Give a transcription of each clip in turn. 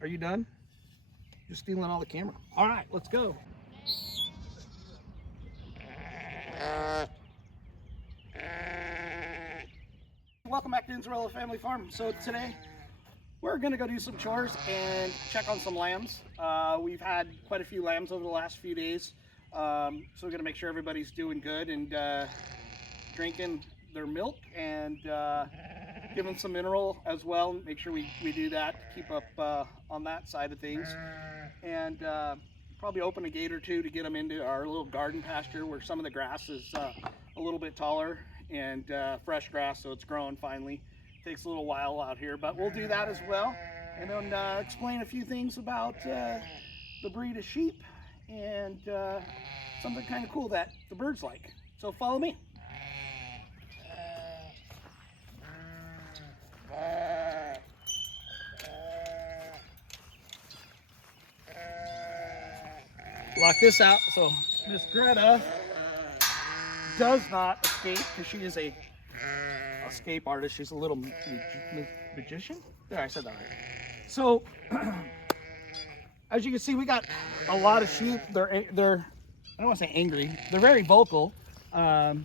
Are you done? You're stealing all the camera. All right, let's go. Welcome back to Inzarello Family Farm. So today we're gonna go do some chores and check on some lambs. We've had quite a few lambs over the last few days. So we're gonna make sure everybody's doing good and drinking their milk and give them some mineral as well. Make sure we do that to keep up on that side of things. And probably open a gate or two to get them into our little garden pasture where some of the grass is a little bit taller and fresh grass, so it's growing finally. Takes a little while out here, but we'll do that as well. And then explain a few things about the breed of sheep and something kind of cool that the birds like. So follow me. Lock this out so Miss Greta does not escape, because she is a escape artist. She's a little magician. There, I said that right. So as you can see, we got a lot of sheep. They're I don't want to say angry. They're very vocal, and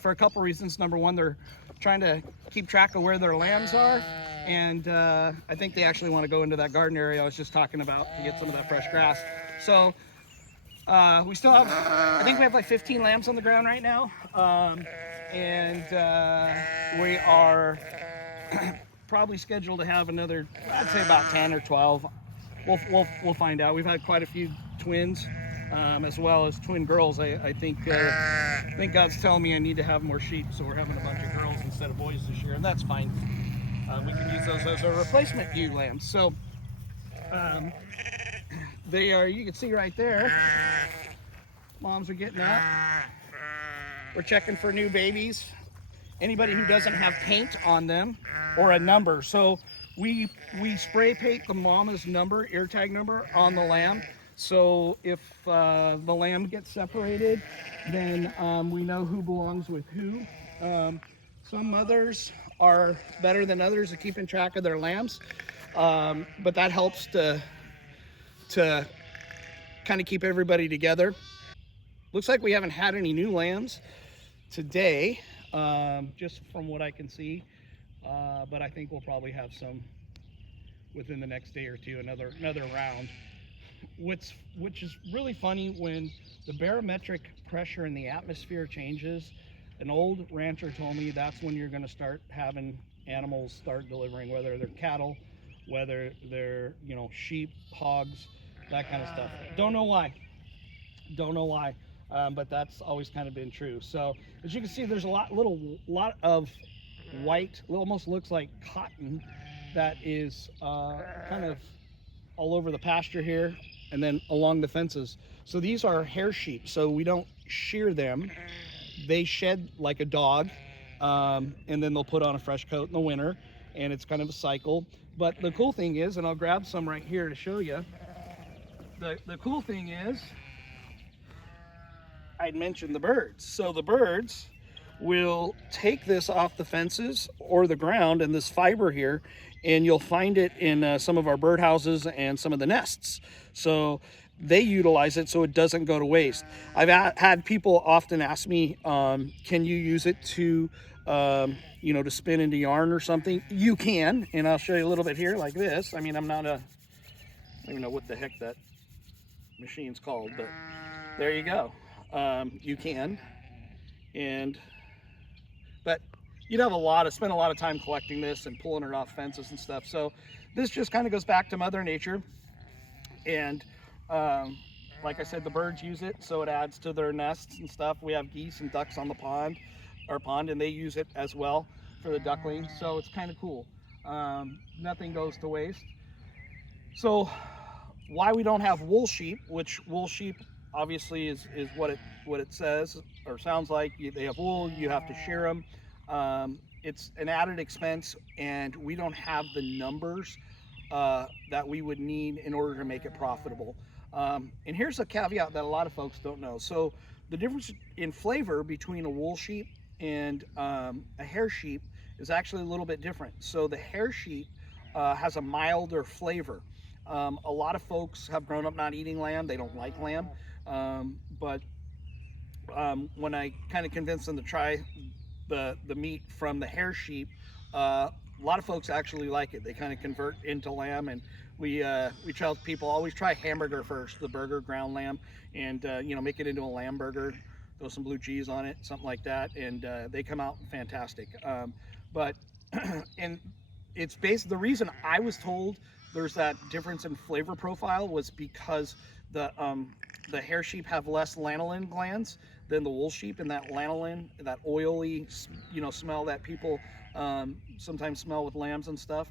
for a couple reasons. Number one, they're trying to keep track of where their lambs are, and I think they actually want to go into that garden area I was just talking about to get some of that fresh grass. So we still have, I think we have like 15 lambs on the ground right now, and we are probably scheduled to have another, I'd say about 10 or 12. We'll find out. We've had quite a few twins, as well as twin girls. I think God's telling me I need to have more sheep, so we're having a bunch of girls instead of boys this year, and that's fine. We can use those as a replacement ewe lambs. So they are, you can see right there, moms are getting up. We're checking for new babies. Anybody who doesn't have paint on them or a number. So we spray paint the mama's number, ear tag number on the lamb. So if the lamb gets separated, then we know who belongs with who. Some mothers are better than others at keeping track of their lambs, but that helps to kind of keep everybody together. Looks like we haven't had any new lambs today, just from what I can see, but I think we'll probably have some within the next day or two, another round. Which is really funny, when the barometric pressure in the atmosphere changes. An old rancher told me that's when you're going to start having animals start delivering, whether they're cattle, whether they're, sheep, hogs, that kind of stuff. Don't know why, but that's always kind of been true. So as you can see, there's a lot of white, it almost looks like cotton, that is kind of all over the pasture here and then along the fences. So these are hair sheep, so we don't shear them. They shed like a dog, and then they'll put on a fresh coat in the winter, and it's kind of a cycle. But the cool thing is, and I'll grab some right here to show you, the cool thing is, I'd mentioned the birds. So the birds will take this off the fences or the ground, and this fiber here, and you'll find it in some of our birdhouses and some of the nests. So they utilize it so it doesn't go to waste. I've had people often ask me, can you use it to to spin into yarn or something? You can, and I'll show you a little bit here like this. I mean, I don't even know what the heck that machine's called, but there you go. You can, but you'd have spend a lot of time collecting this and pulling it off fences and stuff. So this just kind of goes back to Mother Nature, and like I said, the birds use it, so it adds to their nests and stuff. We have geese and ducks on the pond, and they use it as well for the ducklings. So it's kind of cool. Nothing goes to waste. So why we don't have wool sheep, which wool sheep obviously is what it says or sounds like. They have wool, you have to shear them. It's an added expense, and we don't have the numbers that we would need in order to make it profitable. And here's a caveat that a lot of folks don't know. So the difference in flavor between a wool sheep and a hair sheep is actually a little bit different. So the hair sheep has a milder flavor. A lot of folks have grown up not eating lamb. They don't like lamb. But when I kind of convinced them to try the meat from the hair sheep, a lot of folks actually like it. They kind of convert into lamb, and we tell people always try hamburger first, the burger, ground lamb, and make it into a lamb burger. Throw some blue cheese on it, something like that, and they come out fantastic. But and it's based. The reason I was told there's that difference in flavor profile was because the hair sheep have less lanolin glands than the wool sheep, and that lanolin, that oily, smell that people sometimes smell with lambs and stuff.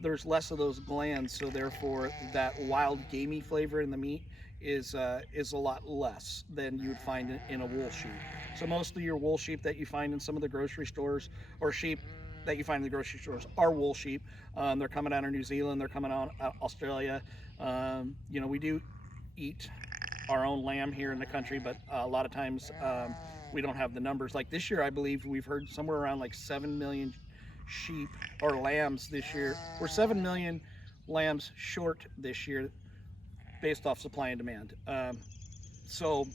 There's less of those glands, so therefore that wild gamey flavor in the meat is a lot less than you would find in a wool sheep. So most of your wool sheep that you find in some of the grocery stores, or sheep that you find in the grocery stores, are wool sheep. They're coming out of New Zealand, they're coming out of Australia. We do eat our own lamb here in the country, but a lot of times we don't have the numbers. Like this year, I believe we've heard somewhere around like 7 million sheep or lambs this year. We're 7 million lambs short this year based off supply and demand. So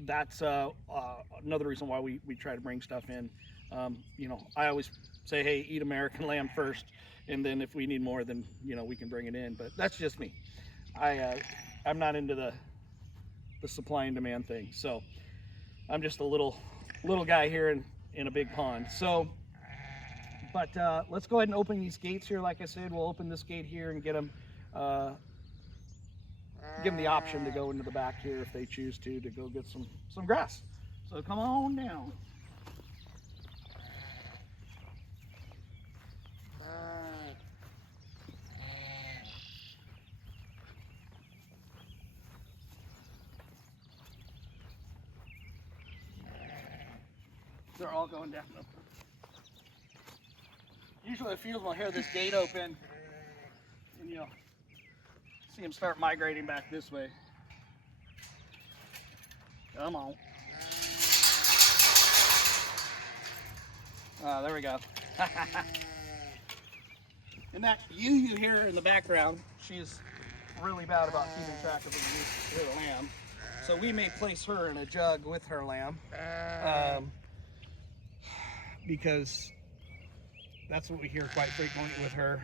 that's another reason why we try to bring stuff in. I always say, hey, eat American lamb first, and then if we need more, then we can bring it in. But that's just me. I'm not into the supply and demand thing. So I'm just a little guy here in a big pond. So, but let's go ahead and open these gates here. Like I said, we'll open this gate here and give them the option to go into the back here if they choose to go get some grass. So come on down. They're all going down. Usually the fields will hear this gate open, and see them start migrating back this way. Come on. There we go. And that you hear in the background, she's really bad about keeping track of the lamb. So we may place her in a jug with her lamb. Because that's what we hear quite frequently with her.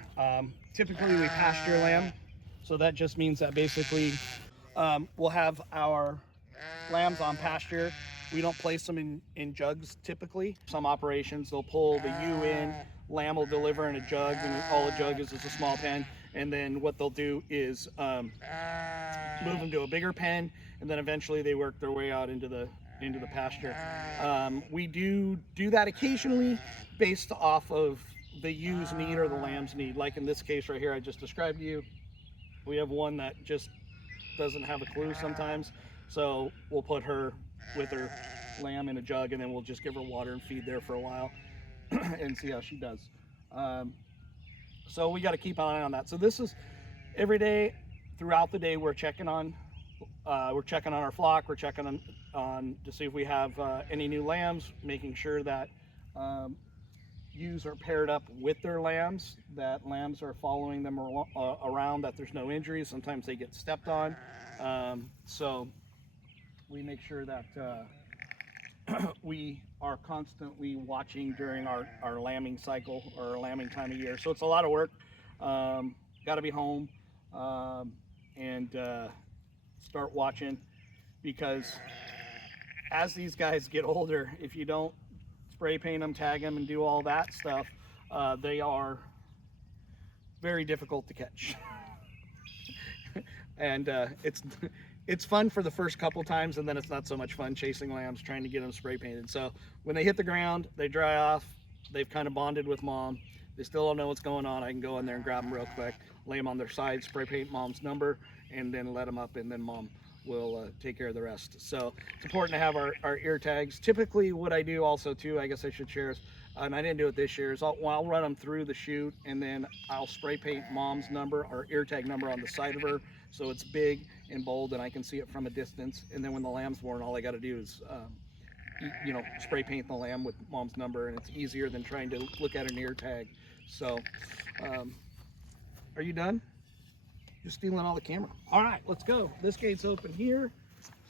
Typically we pasture lamb, so that just means that basically we'll have our lambs on pasture. We don't place them in jugs typically. Some operations, they'll pull the ewe in, lamb will deliver in a jug, and all a jug is a small pen, and then what they'll do is move them to a bigger pen, and then eventually they work their way out into the pasture. We do that occasionally based off of the ewe's need or the lamb's need. Like in this case right here I just described to you, we have one that just doesn't have a clue sometimes, so we'll put her with her lamb in a jug, and then we'll just give her water and feed there for a while and see how she does. So we got to keep an eye on that. So this is every day throughout the day we're checking on our flock. We're checking on to see if we have any new lambs, making sure that ewes are paired up with their lambs, that lambs are following them around, that there's no injuries. Sometimes they get stepped on. So we make sure that we are constantly watching during our lambing cycle or our lambing time of year. So it's a lot of work. Got to be home and start watching, because as these guys get older, if you don't spray paint them, tag them, and do all that stuff, they are very difficult to catch. And it's fun for the first couple times, and then it's not so much fun chasing lambs, trying to get them spray painted. So when they hit the ground, they dry off, they've kind of bonded with mom, they still don't know what's going on, I can go in there and grab them real quick, lay them on their side, spray paint mom's number, and then let them up, and then mom will take care of the rest. So it's important to have our ear tags. Typically what I do also too, I guess I should share, and I didn't do it this year, is I'll run them through the chute, and then I'll spray paint mom's number or ear tag number on the side of her, so it's big and bold and I can see it from a distance. And then when the lamb's born, all I got to do is spray paint the lamb with mom's number, and it's easier than trying to look at an ear tag. So, are you done? You're stealing all the camera. All right, let's go. This gate's open here.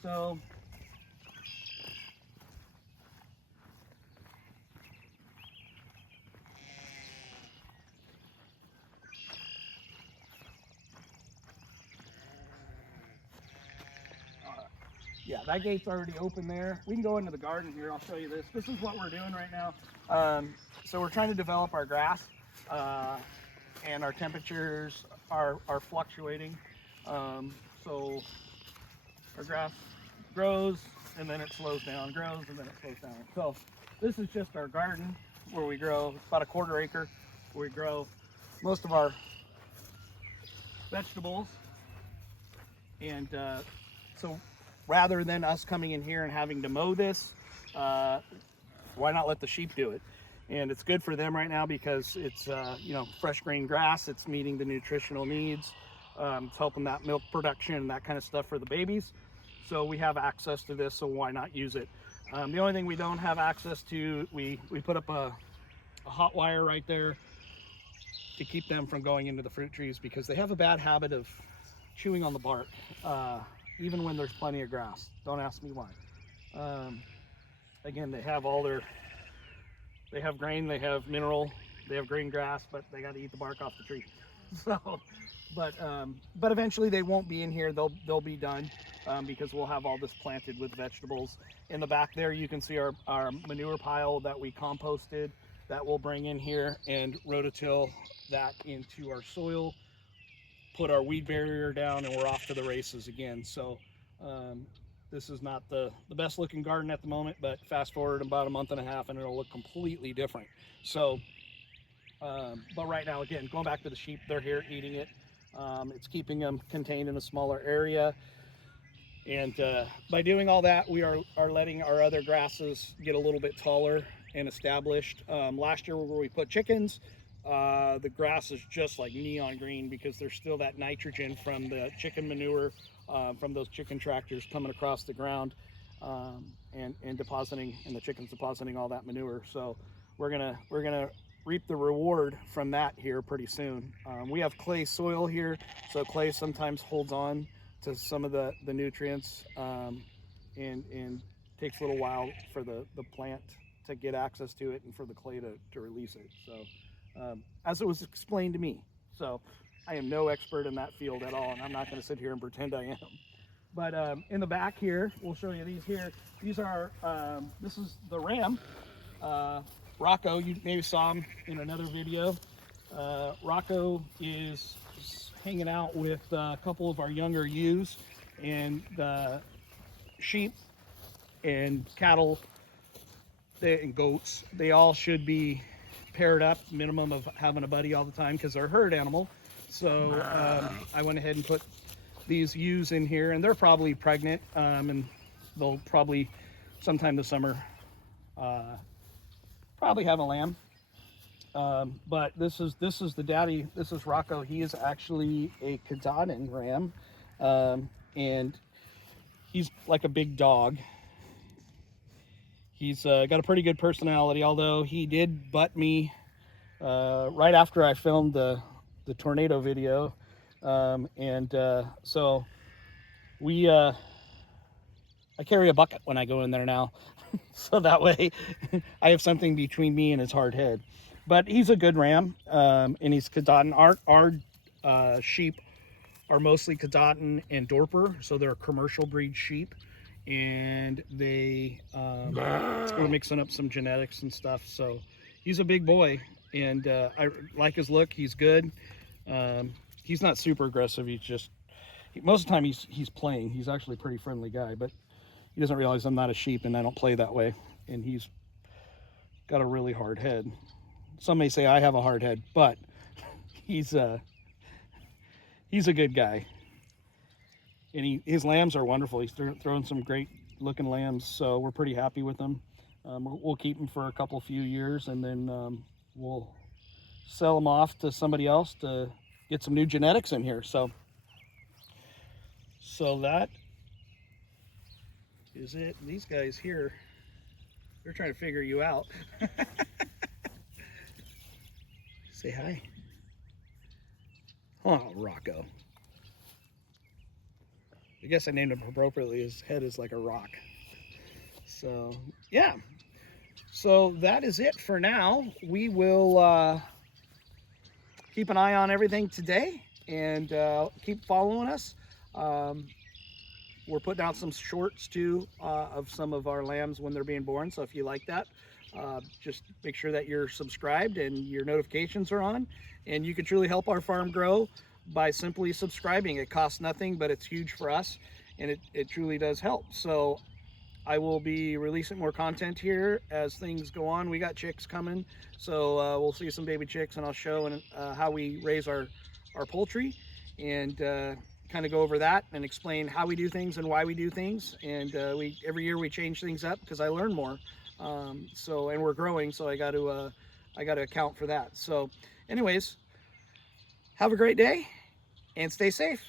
So, yeah, that gate's already open there. We can go into the garden here. I'll show you this. This is what we're doing right now. So we're trying to develop our grass, and our temperatures are fluctuating. So our grass grows and then it slows down, grows and then it slows down. So this is just our garden where we grow, it's about a 1/4 acre, where we grow most of our vegetables. And so rather than us coming in here and having to mow this, why not let the sheep do it? And it's good for them right now because it's you know, fresh green grass. It's meeting the nutritional needs. It's helping that milk production and that kind of stuff for the babies. So we have access to this, so why not use it? The only thing we don't have access to, we put up a hot wire right there to keep them from going into the fruit trees because they have a bad habit of chewing on the bark, even when there's plenty of grass. Don't ask me why. Again, they have all their, they have grain, they have mineral, they have green grass, but they got to eat the bark off the tree. So, but eventually they won't be in here. They'll be done because we'll have all this planted with vegetables. In the back there, you can see our manure pile that we composted that we'll bring in here and rototill that into our soil, put our weed barrier down, and we're off to the races again. So this is not the best looking garden at the moment, but fast forward about a month and a half and it'll look completely different. So but right now, again, going back to the sheep, they're here eating it. It's keeping them contained in a smaller area. And by doing all that, we are letting our other grasses get a little bit taller and established. Last year where we put chickens, the grass is just like neon green because there's still that nitrogen from the chicken manure, from those chicken tractors coming across the ground, and depositing, and the chickens depositing all that manure. So we're gonna reap the reward from that here pretty soon. We have clay soil here, so clay sometimes holds on to some of the nutrients, and takes a little while for the plant to get access to it and for the clay to release it. So as it was explained to me, so I am no expert in that field at all, and I'm not going to sit here and pretend I am. But in the back here, we'll show you these here. These are, this is the ram. Rocco, you maybe saw him in another video. Rocco is hanging out with a couple of our younger ewes, and the sheep and cattle and goats, they all should be paired up, minimum of having a buddy all the time because they're a herd animal. So I went ahead and put these ewes in here, and they're probably pregnant, and they'll probably sometime this summer probably have a lamb. But this is the daddy. This is Rocco. He is actually a Kazan ram, and he's like a big dog. He's got a pretty good personality, although he did butt me right after I filmed the tornado video, and so we I carry a bucket when I go in there now, so that way I have something between me and his hard head. But he's a good ram, and he's Kazan. Our sheep are mostly Kazan and Dorper, so they're commercial breed sheep, and they we're mixing up some genetics and stuff. So he's a big boy, and I like his look. He's good. He's not super aggressive. He's just, most of the time he's playing. He's actually a pretty friendly guy, but he doesn't realize I'm not a sheep and I don't play that way. And he's got a really hard head. Some may say I have a hard head, but he's a good guy. And his lambs are wonderful. He's throwing some great looking lambs, so we're pretty happy with them. We'll keep them for a few years, and then we'll sell them off to somebody else to get some new genetics in here. So that is it. These guys here, they're trying to figure you out. Say hi. Oh, Rocco. I guess I named him appropriately. His head is like a rock. So, yeah. So that is it for now. We will keep an eye on everything today and keep following us. We're putting out some shorts too of some of our lambs when they're being born. So if you like that, just make sure that you're subscribed and your notifications are on. And you can truly help our farm grow by simply subscribing. It costs nothing, but it's huge for us, and it truly does help. So I will be releasing more content here as things go on. We got chicks coming, so we'll see some baby chicks, and I'll show how we raise our poultry, and kind of go over that and explain how we do things and why we do things. And every year we change things up because I learn more. And we're growing, so I got to account for that. So, anyways, have a great day and stay safe.